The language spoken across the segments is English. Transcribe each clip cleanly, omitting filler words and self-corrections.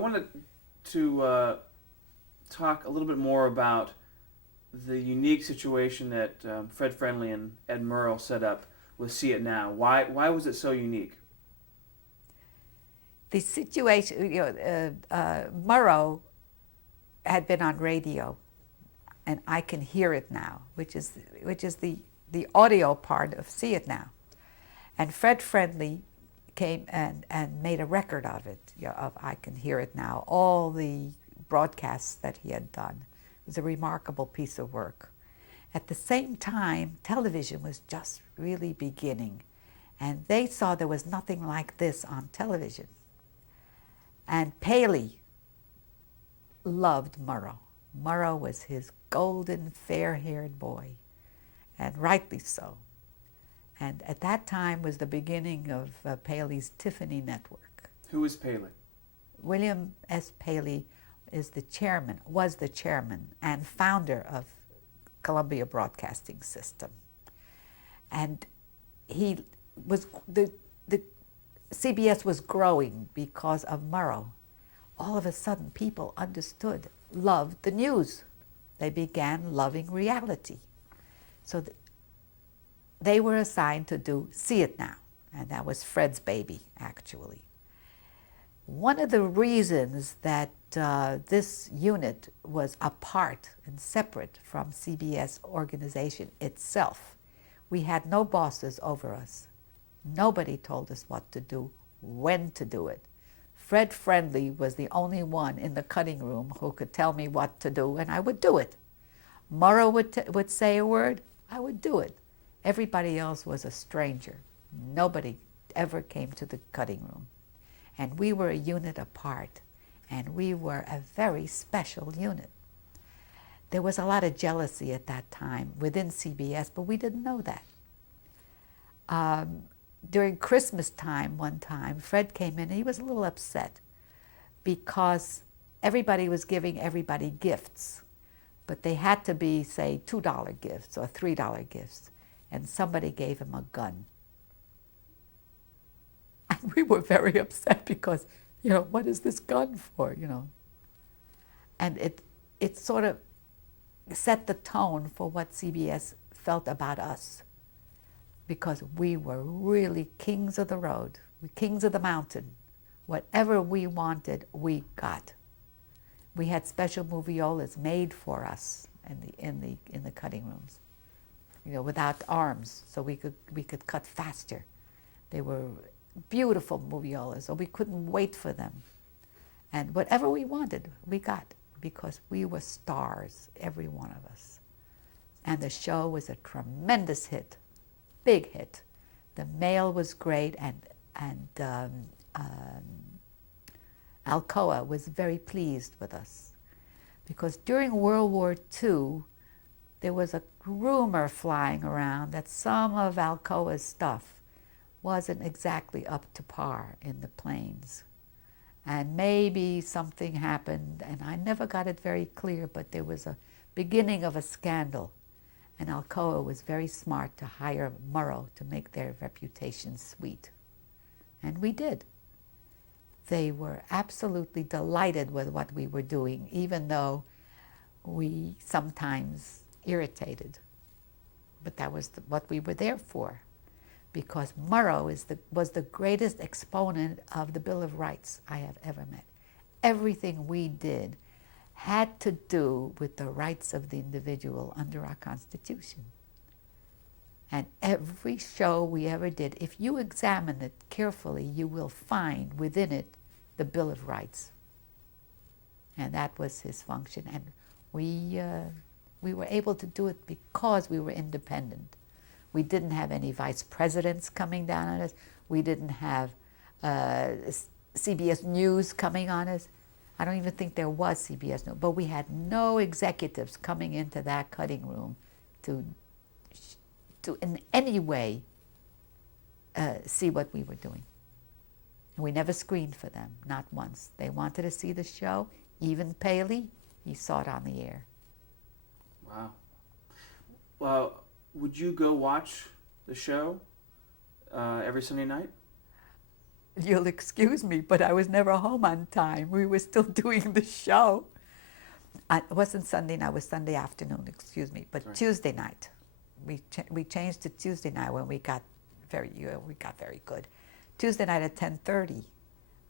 wanted to talk a little bit more about the unique situation that Fred Friendly and Ed Murrow set up with See It Now. Why was it so unique? The situation, Murrow had been on radio, and I Can Hear It Now, which is the audio part of See It Now. And Fred Friendly came and made a record of it, of I Can Hear It Now, all the broadcasts that he had done. It was a remarkable piece of work. At the same time, television was just really beginning, and they saw there was nothing like this on television. And Paley loved Murrow. Murrow was his golden, fair-haired boy, and rightly so. And at that time was the beginning of Paley's Tiffany Network. Who is Paley? William S. Paley was the chairman and founder of Columbia Broadcasting System. And he was the CBS was growing because of Murrow. All of a sudden, people understood, loved the news. They began loving reality. So they were assigned to do See It Now, and that was Fred's baby, actually. One of the reasons that this unit was apart and separate from CBS organization itself, we had no bosses over us. Nobody told us what to do, when to do it. Fred Friendly was the only one in the cutting room who could tell me what to do, and I would do it. Murrow would say a word, I would do it. Everybody else was a stranger. Nobody ever came to the cutting room. And we were a unit apart, and we were a very special unit. There was a lot of jealousy at that time within CBS, but we didn't know that. During Christmas time one time, Fred came in and he was a little upset because everybody was giving everybody gifts, but they had to be, say, $2 gifts or $3 gifts, and somebody gave him a gun. And we were very upset because, what is this gun for, And it sort of set the tone for what CBS felt about us, because we were really kings of the road, kings of the mountain. Whatever we wanted, we got. We had special moviolas made for us in the cutting rooms, without arms, so we could cut faster. They were beautiful moviolas, so we couldn't wait for them. And whatever we wanted, we got, because we were stars, every one of us. And the show was a tremendous hit. Big hit. The mail was great, and Alcoa was very pleased with us, because during World War II, there was a rumor flying around that some of Alcoa's stuff wasn't exactly up to par in the planes. And maybe something happened, and I never got it very clear, but there was a beginning of a scandal. And Alcoa was very smart to hire Murrow to make their reputation sweet. And we did. They were absolutely delighted with what we were doing, even though we sometimes irritated. But that was what we were there for, because Murrow was the greatest exponent of the Bill of Rights I have ever met. Everything we did had to do with the rights of the individual under our Constitution. And every show we ever did, if you examine it carefully, you will find within it the Bill of Rights. And that was his function. And we were able to do it because we were independent. We didn't have any vice presidents coming down on us. We didn't have CBS News coming on us. I don't even think there was CBS News, but we had no executives coming into that cutting room to in any way see what we were doing. And we never screened for them, not once. They wanted to see the show. Even Paley, he saw it on the air. Wow. Well, would you go watch the show every Sunday night? you'll excuse me, but I was never home on time. We were still doing the show. It wasn't Sunday night, it was Sunday afternoon, excuse me, but Right. Tuesday night. We changed to Tuesday night when we got very good. Tuesday night at 10:30,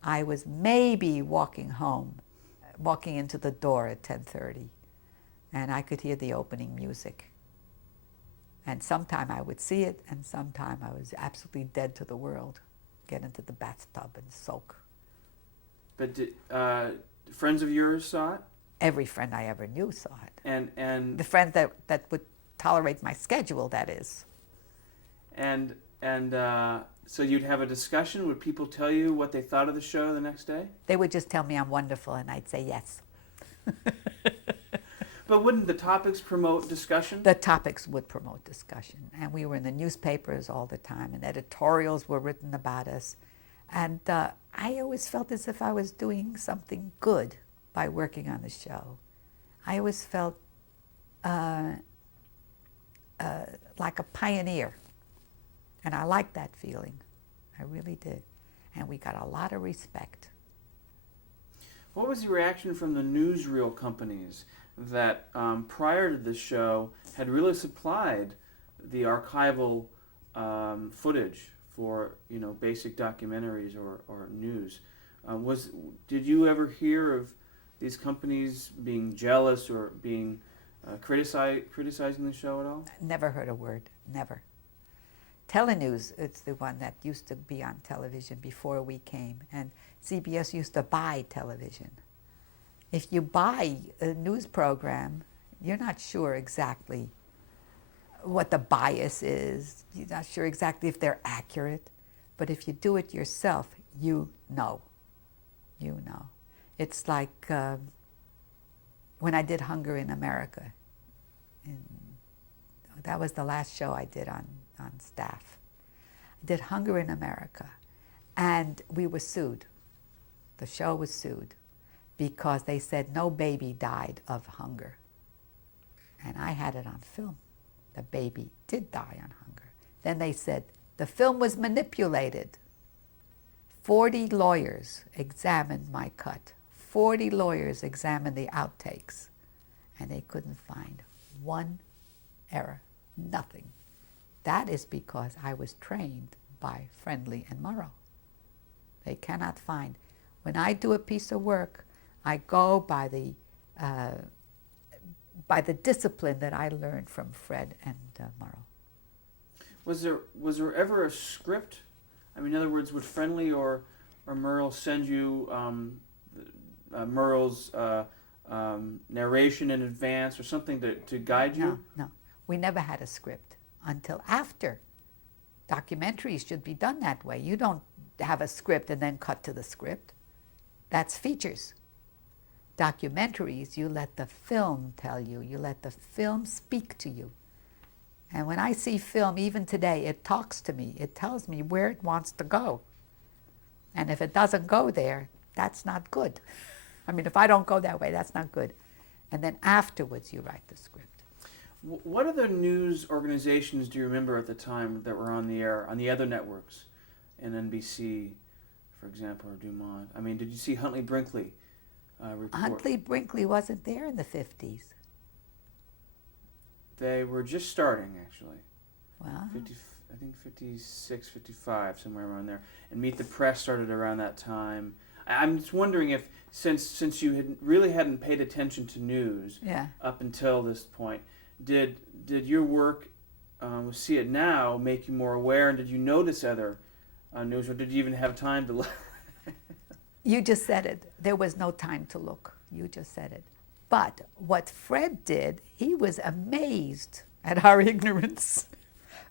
I was maybe walking into the door at 10:30, and I could hear the opening music. And sometime I would see it, and sometime I was absolutely dead to the world, get into the bathtub and soak. But did, friends of yours saw it? Every friend I ever knew saw it. And The friends that would tolerate my schedule, that is. and so you'd have a discussion. Would people tell you what they thought of the show the next day? They would just tell me I'm wonderful, and I'd say yes. But wouldn't the topics promote discussion? The topics would promote discussion, and we were in the newspapers all the time, and editorials were written about us. And I always felt as if I was doing something good by working on the show. I always felt like a pioneer, and I liked that feeling. I really did. And we got a lot of respect. What was the reaction from the newsreel companies that prior to the show had really supplied the archival footage for basic documentaries or news? Did you ever hear of these companies being jealous or being criticizing the show at all? Never heard a word, never. Telenews, it's the one that used to be on television before we came, and CBS used to buy television. If you buy a news program, you're not sure exactly what the bias is. You're not sure exactly if they're accurate. But if you do it yourself, you know. You know. It's like when I did Hunger in America. That was the last show I did on staff. I did Hunger in America, and we were sued. The show was sued because they said no baby died of hunger. And I had it on film. The baby did die on hunger. Then they said the film was manipulated. 40 lawyers examined my cut. 40 lawyers examined the outtakes, and they couldn't find one error, nothing. That is because I was trained by Friendly and Morrow. They cannot find. When I do a piece of work, I go by the discipline that I learned from Fred and Morrow. Was there ever a script? I mean, in other words, would Friendly or Merle send you Merle's narration in advance or something to guide you? No. We never had a script until after. Documentaries should be done that way. You don't have a script and then cut to the script. That's features. Documentaries, you let the film tell you. You let the film speak to you. And when I see film, even today, it talks to me. It tells me where it wants to go. And if it doesn't go there, that's not good. I mean, if I don't go that way, that's not good. And then afterwards, you write the script. What other news organizations do you remember at the time that were on the air, on the other networks, in NBC, for example, or Dumont? I mean, did you see Huntley Brinkley report? Huntley Brinkley wasn't there in the 50s. They were just starting, actually. Well, 50, I think 56, 55, somewhere around there. And Meet the Press started around that time. I'm just wondering if, since you really hadn't paid attention to news up until this point, did your work with See It Now make you more aware, and did you notice other news, or did you even have time to look? You just said it. There was no time to look. You just said it. But what Fred did, he was amazed at our ignorance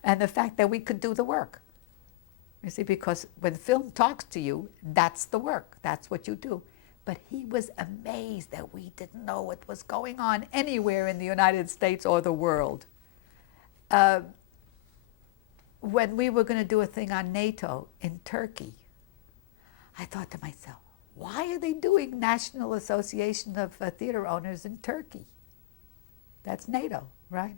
and the fact that we could do the work. You see, because when film talks to you, that's the work. That's what you do. But he was amazed that we didn't know what was going on anywhere in the United States or the world. When we were going to do a thing on NATO in Turkey, I thought to myself, why are they doing National Association of Theater Owners in Turkey? That's NATO, right?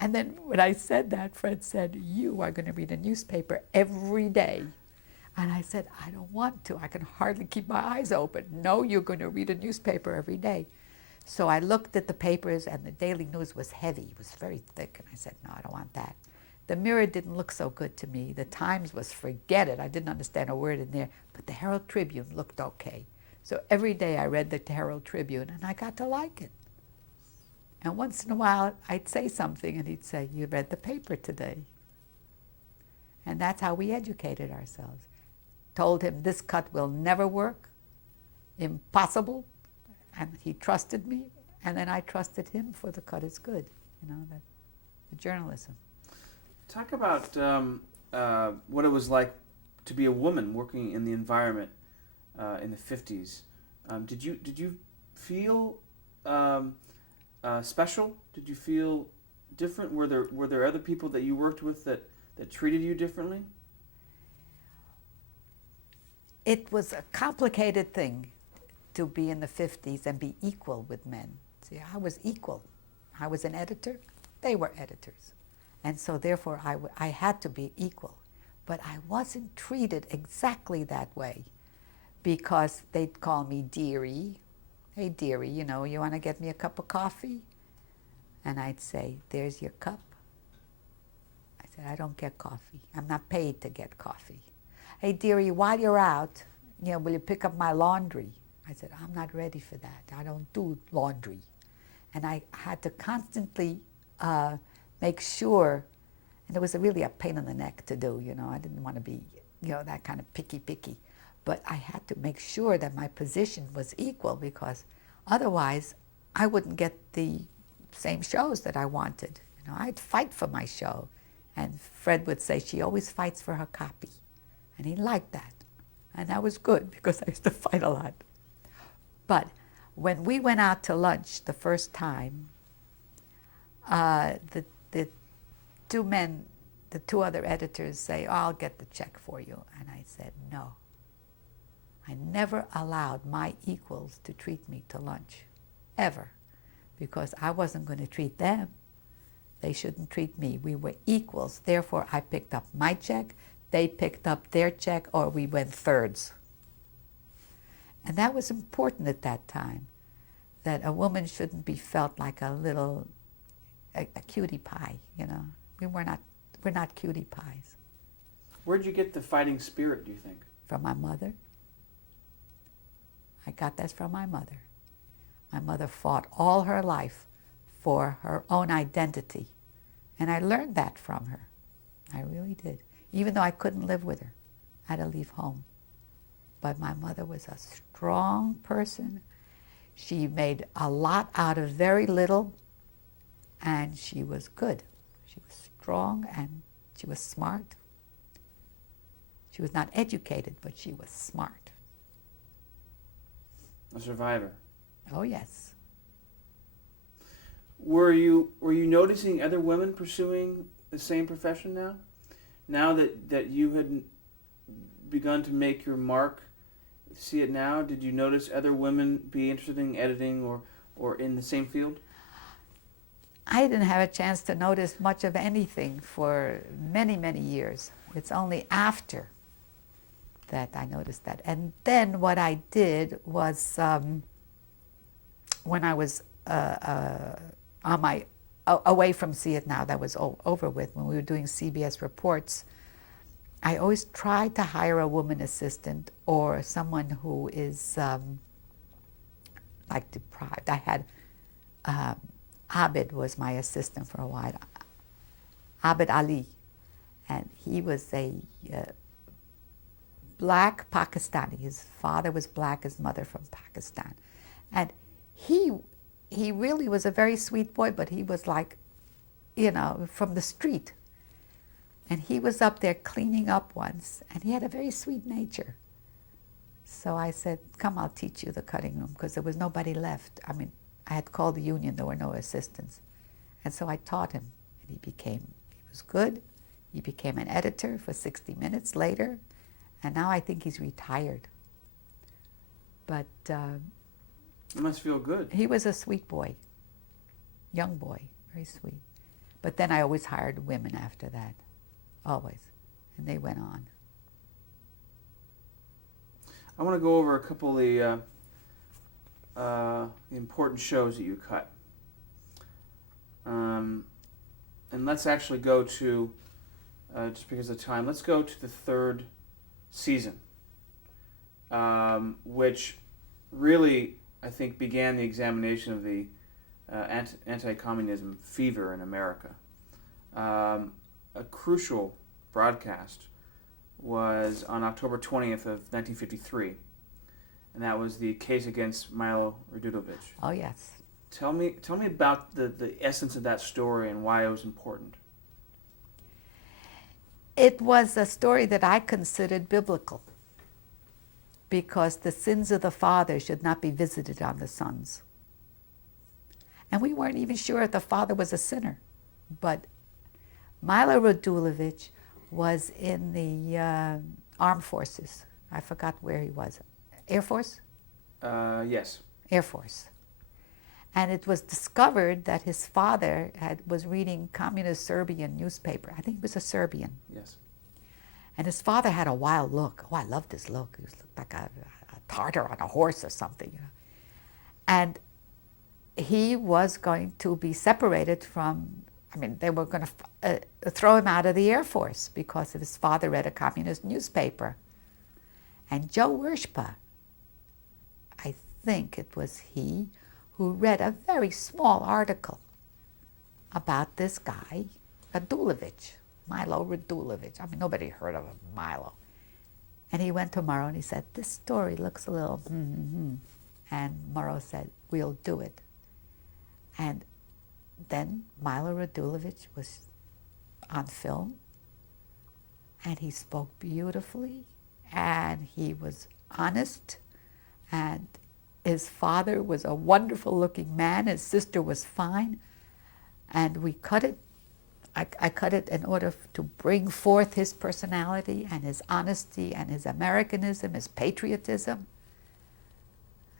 And then when I said that, Fred said, "You are going to read a newspaper every day." And I said, "I don't want to. I can hardly keep my eyes open." "No, you're going to read a newspaper every day." So I looked at the papers, and the Daily News was heavy. It was very thick. And I said, "No, I don't want that." The Mirror didn't look so good to me. The Times was, forget it. I didn't understand a word in there. But the Herald Tribune looked okay. So every day I read the Herald Tribune, and I got to like it. And once in a while, I'd say something, and he'd say, "You read the paper today." And that's how we educated ourselves. Told him this cut will never work, impossible, and he trusted me, and then I trusted him for the cut is good, the journalism. Talk about what it was like to be a woman working in the environment in the 50s. Did you feel special? Did you feel different? Were there other people that you worked with that treated you differently? It was a complicated thing to be in the 50s and be equal with men. See, I was equal. I was an editor. They were editors. And so therefore I had to be equal. But I wasn't treated exactly that way because they'd call me dearie. "Hey, dearie, you want to get me a cup of coffee?" And I'd say, "There's your cup." I said, "I don't get coffee. I'm not paid to get coffee." "Hey, dearie, while you're out, will you pick up my laundry?" I said, "I'm not ready for that. I don't do laundry." And I had to constantly make sure, and it was really a pain in the neck to do, I didn't want to be, that kind of picky. But I had to make sure that my position was equal because otherwise I wouldn't get the same shows that I wanted. I'd fight for my show. And Fred would say, "She always fights for her copy." And he liked that. And that was good because I used to fight a lot. But when we went out to lunch the first time, the two men, the two other editors say, "Oh, I'll get the check for you." And I said, "No. I never allowed my equals to treat me to lunch, ever, because I wasn't going to treat them. They shouldn't treat me. We were equals. Therefore, I picked up my check, they picked up their check, or we went thirds." And that was important at that time, that a woman shouldn't be felt like a cutie pie, We're not cutie pies. Where'd you get the fighting spirit, do you think? From my mother. I got that from my mother. My mother fought all her life for her own identity. And I learned that from her. I really did. Even though I couldn't live with her. I had to leave home. But my mother was a strong person. She made a lot out of very little. And she was good. She was strong and she was smart. She was not educated, but she was smart. A survivor. Oh, yes. Were you noticing other women pursuing the same profession now? Now that you had begun to make your mark, see it now, did you notice other women be interested in editing or in the same field? I didn't have a chance to notice much of anything for many, many years. It's only after that I noticed that. And then what I did was, when I was on my away from See It Now, that was over with, when we were doing CBS reports, I always tried to hire a woman assistant or someone who is like deprived. I had Abid was my assistant for a while, Abid Ali, and he was a black Pakistani. His father was black, his mother from Pakistan. And he really was a very sweet boy, but he was like, from the street. And he was up there cleaning up once, and he had a very sweet nature. So I said, "Come, I'll teach you the cutting room," because there was nobody left. I mean, I had called the union, there were no assistants. And so I taught him, and he was good. He became an editor for 60 Minutes later, and now I think he's retired. But it must feel good. He was a sweet boy, young boy, very sweet. But then I always hired women after that, always, and they went on. I want to go over a couple of the important shows that you cut. And let's actually go to, just because of time, let's go to the third season, which really, I think, began the examination of the anti-communism fever in America. A crucial broadcast was on October 20th of 1953, and that was the case against Milo Radulovic. Oh, yes. Tell me about the essence of that story and why it was important. It was a story that I considered biblical, because the sins of the father should not be visited on the sons. And we weren't even sure if the father was a sinner. But Milo Radulovic was in the armed forces. I forgot where he was. Air Force? Yes. Air Force. And it was discovered that his father was reading communist Serbian newspaper. I think he was a Serbian. Yes. And his father had a wild look. Oh, I loved his look. He looked like a Tartar on a horse or something, you know. And he was going to be separated from, they were going to throw him out of the Air Force because his father read a communist newspaper. And Joe Wershpa, I think it was he, who read a very small article about this guy, Radulovic, Milo Radulovic. Nobody heard of him, Milo. And he went to Murrow and he said, this story looks a little And Murrow said, we'll do it. And then Milo Radulovic was on film, and he spoke beautifully, and he was honest, and his father was a wonderful looking man, his sister was fine, and we cut it. I cut it in order to bring forth his personality and his honesty and his Americanism, his patriotism.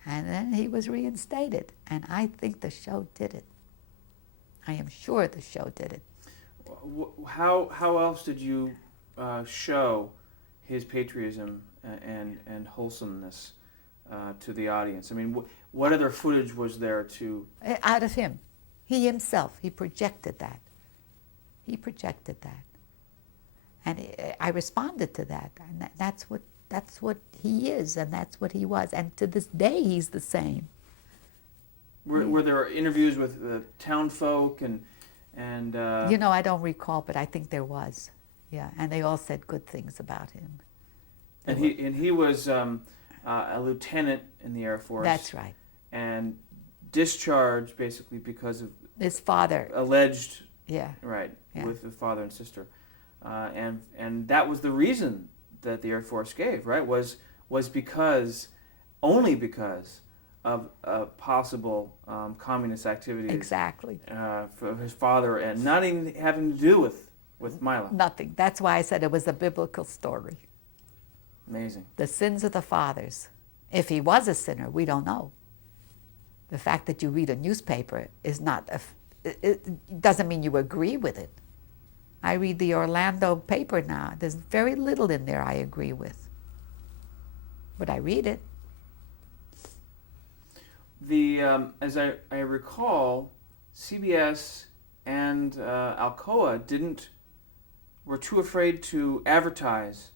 And then he was reinstated, and I think the show did it. I am sure the show did it. How else did you show his patriotism and wholesomeness to the audience? What other footage was there to... Out of him. He himself, he projected that. He projected that. And I responded to that. And that's what he is, and that's what he was. And to this day, he's the same. Were there interviews with town folk and I don't recall, but I think there was. Yeah, and they all said good things about him. And he was a lieutenant in the Air Force. That's right. And discharged basically because of his father. Alleged. Yeah. Right. Yeah. With the father and sister, and that was the reason that the Air Force gave, right? Was only because of possible communist activities. Exactly. For his father, and not even having to do with Milo. Nothing. That's why I said it was a biblical story. Amazing. The sins of the fathers. If he was a sinner, we don't know. The fact that you read a newspaper is not it doesn't mean you agree with it. I read the Orlando paper now. There's very little in there I agree with. But I read it. As I recall, CBS and Alcoa were too afraid to advertise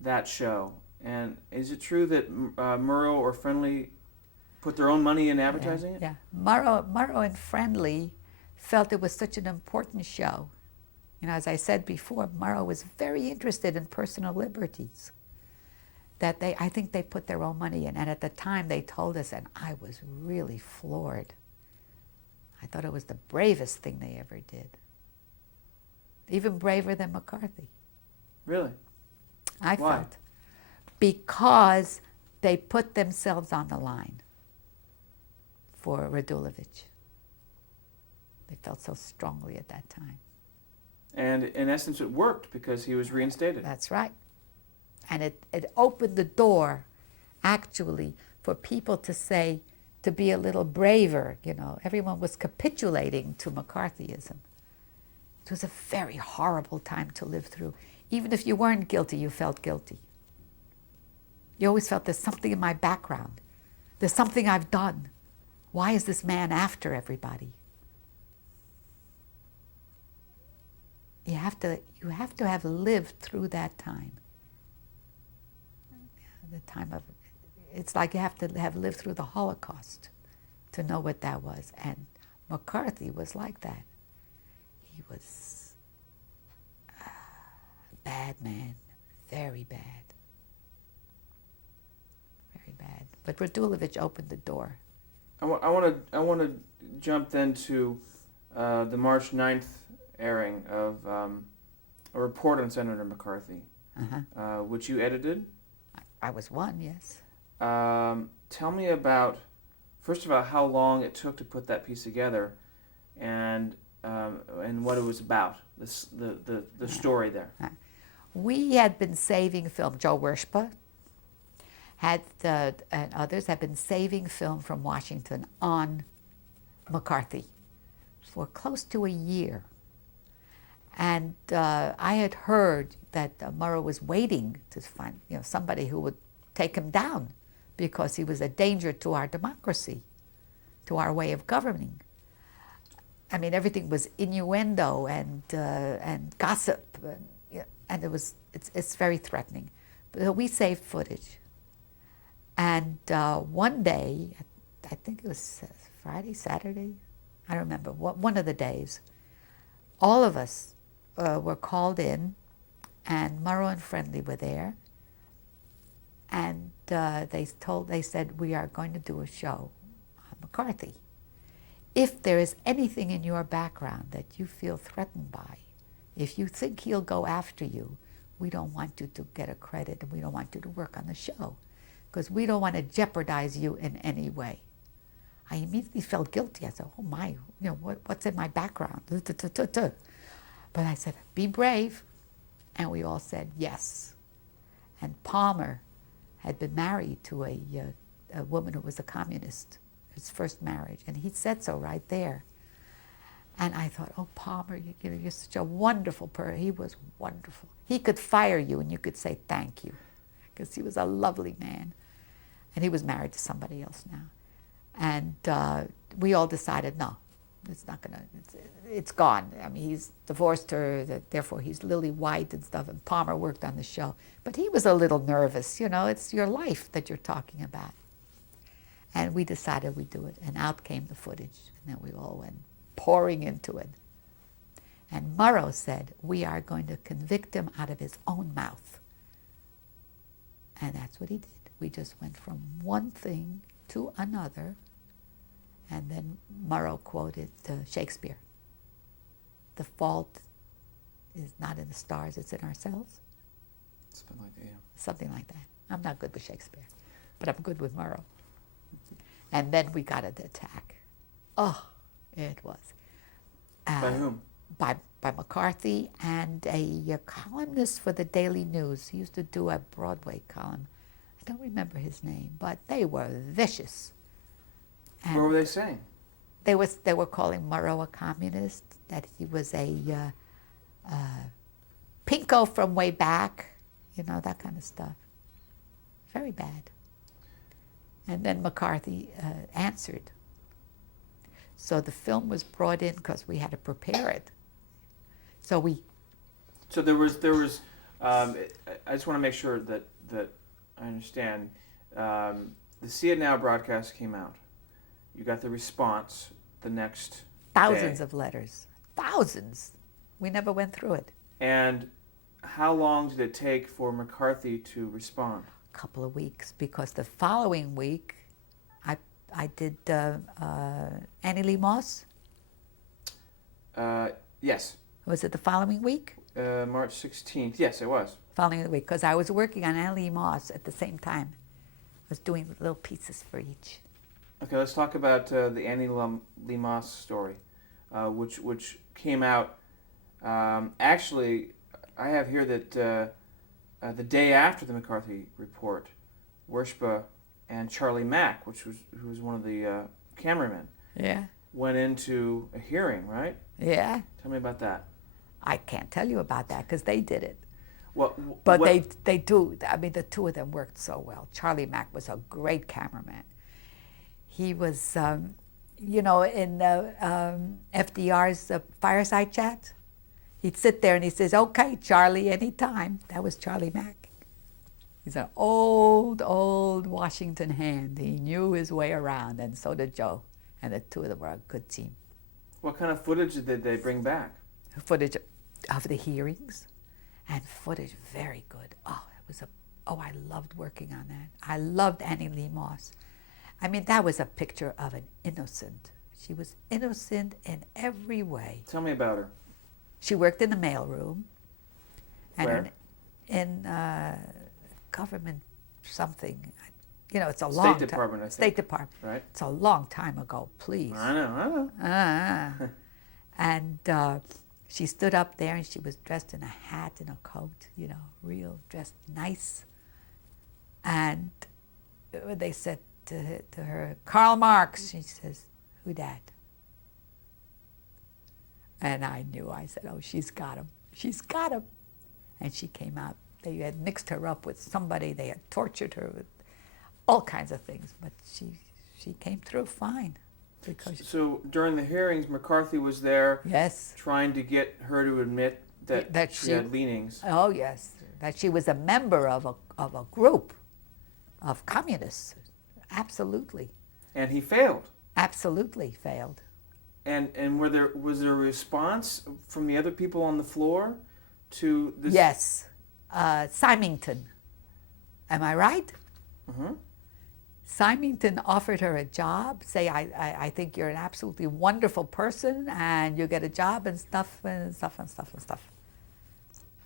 that show. And is it true that Murrow or Friendly put their own money in advertising it? Yeah. Murrow and Friendly felt it was such an important show. As I said before, Murrow was very interested in personal liberties, that I think they put their own money in. And at the time they told us, and I was really floored. I thought it was the bravest thing they ever did. Even braver than McCarthy. Really? I Why? felt. Because they put themselves on the line for Radulovic. They felt so strongly at that time. And in essence, it worked because he was reinstated. That's right. And it opened the door, actually, for people to be a little braver. Everyone was capitulating to McCarthyism. It was a very horrible time to live through. Even if you weren't guilty, you felt guilty. You always felt there's something in my background. There's something I've done. Why is this man after everybody? You have to have lived through that time. The time of, it's like you have to have lived through the Holocaust to know what that was. And McCarthy was like that. He was a bad man, very bad. Very bad. But Radulovich opened the door. I want to jump then to the March 9th airing of a report on Senator McCarthy, which you edited. I was one, yes. Tell me about, first of all, how long it took to put that piece together, and what it was about. The story there. We had been saving film. Joe Wershba and others had been saving film from Washington on McCarthy for close to a year. And I had heard that Murrow was waiting to find somebody who would take him down because he was a danger to our democracy, to our way of governing. I mean, everything was innuendo and gossip, and it's very threatening. But we saved footage. And one day, I think it was Friday, Saturday, I don't remember, one of the days, all of us were called in, and Murrow and Friendly were there, and they said, we are going to do a show on McCarthy. If there is anything in your background that you feel threatened by, if you think he'll go after you, we don't want you to get a credit, and we don't want you to work on the show, because we don't want to jeopardize you in any way. I immediately felt guilty. I said, oh my, what's in my background? But I said, be brave. And we all said yes. And Palmer had been married to a woman who was a communist, his first marriage. And he said so right there. And I thought, oh, Palmer, you're such a wonderful person. He was wonderful. He could fire you and you could say thank you, because he was a lovely man. And he was married to somebody else now. And we all decided, no, it's not gonna, it's gone. I mean, he's divorced her, therefore he's lily white and stuff, and Palmer worked on the show. But he was a little nervous, it's your life that you're talking about. And we decided we'd do it, and out came the footage, and then we all went pouring into it. And Murrow said, we are going to convict him out of his own mouth. And that's what he did. We just went from one thing to another, and then Murrow quoted Shakespeare. The fault is not in the stars, it's in ourselves. Something like that, yeah. Something like that. I'm not good with Shakespeare, but I'm good with Murrow. And then we got an attack. Oh, it was. By whom? By McCarthy and a columnist for the Daily News. He used to do a Broadway column. I don't remember his name, but they were vicious. And what were they saying? They were calling Murrow a communist, that he was a pinko from way back, that kind of stuff. Very bad. And then McCarthy answered. So the film was brought in because we had to prepare it. So there was. I just want to make sure that I understand. The See It Now broadcast came out. You got the response the next thousands day. of letters. Thousands. We never went through it. And how long did it take for McCarthy to respond? A couple of weeks, because the following week I did Annie Lee Moss. Yes. Was it the following week? March 16th. Yes, it was. Following week, because I was working on Annie Lee Moss at the same time. I was doing little pieces for each. Okay, let's talk about the Annie Lee Moss story, which came out. Actually, I have here that the day after the McCarthy report, Wershba and Charlie Mack, who was one of the cameramen, Yeah. went into a hearing, right? Yeah. Tell me about that. I can't tell you about that because they did it. What? But what, they do. I mean, the two of them worked so well. Charlie Mack was a great cameraman. He was, you know, in FDR's fireside chat, he'd sit there and he says, "Okay, Charlie, anytime." That was Charlie Mack. He's an old Washington hand. He knew his way around, and so did Joe. And the two of them were a good team. what kind of footage did they bring back? Footage of the hearings, and footage very good. Oh, it was I loved working on that. I loved Annie Lee Moss. I mean, that was a picture of an innocent. She was innocent in every way. Tell me about her. She worked in the mailroom. Where? In government something. You know, it's a State long Department, I think. State Department. Right. It's a long time ago, please. I know. And she stood up there and she was dressed in a hat and a coat, you know, real dressed nice. And they said to her, "Karl Marx." She says, "Who dat?" And I knew. I said, "Oh, she's got him. She's got him." And she came out. They had mixed her up with somebody. They had tortured her with all kinds of things, but she came through fine. Because So during the hearings, McCarthy was there yes, trying to get her to admit that she had leanings. oh yes, that she was a member of a group of communists. Absolutely, And he failed. absolutely failed. And was there a response from the other people on the floor to this? Yes, Symington. Am I right? Mm-hmm. Symington offered her a job, say, I think you're an absolutely wonderful person and you get a job and stuff and stuff and stuff and stuff.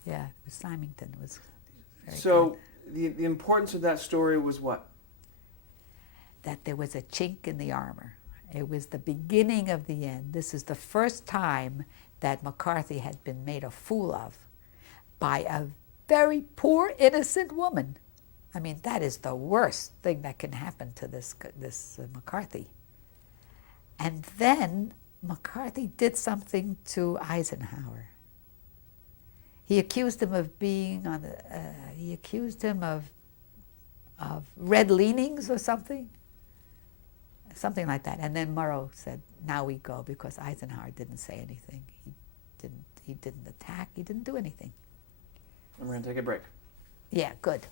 Yeah, it was Symington. It was very So good. the importance of that story was what? That there was a chink in the armor. It was the beginning of the end. This is the first time that McCarthy had been made a fool of by a very poor, innocent woman. I mean, that is the worst thing that can happen to this McCarthy. And then McCarthy did something to Eisenhower. He accused him of being on the. He accused him of red leanings or something like that. And then Murrow said, "Now we go," because Eisenhower didn't say anything. He didn't attack. He didn't do anything. And we're going to take a break. Yeah, good.